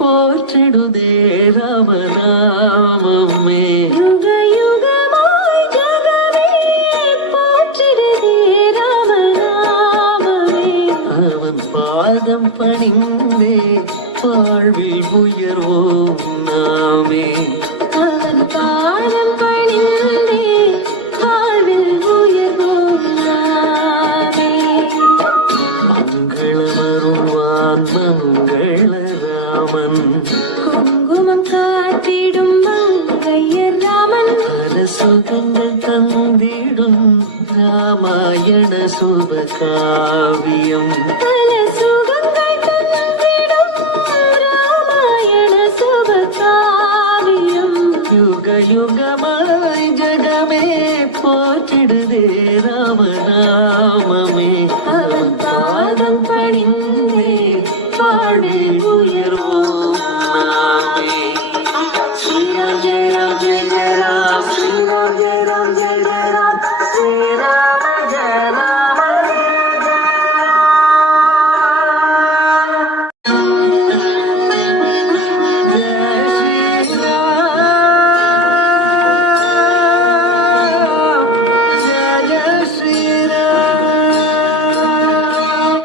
போற்றிடுதே ராமநாமமே யுக யுகமாய் ஜகமே போற்றிடுதே ராமநாமமே அவன் பாதம் பணிந்தே வாழ்வில் உயர்வோம் நாமே அவன் பாதம் பணிந்தே வாழ்வில் உயர்வோம் நாமே மங்களமருள்வான் மங்கள ராமன் குங்குமம் காத்திடும் மங்கையர் ராமன் பல சுகங்கள் தந்திடும் ராமாயண சுப காவியம்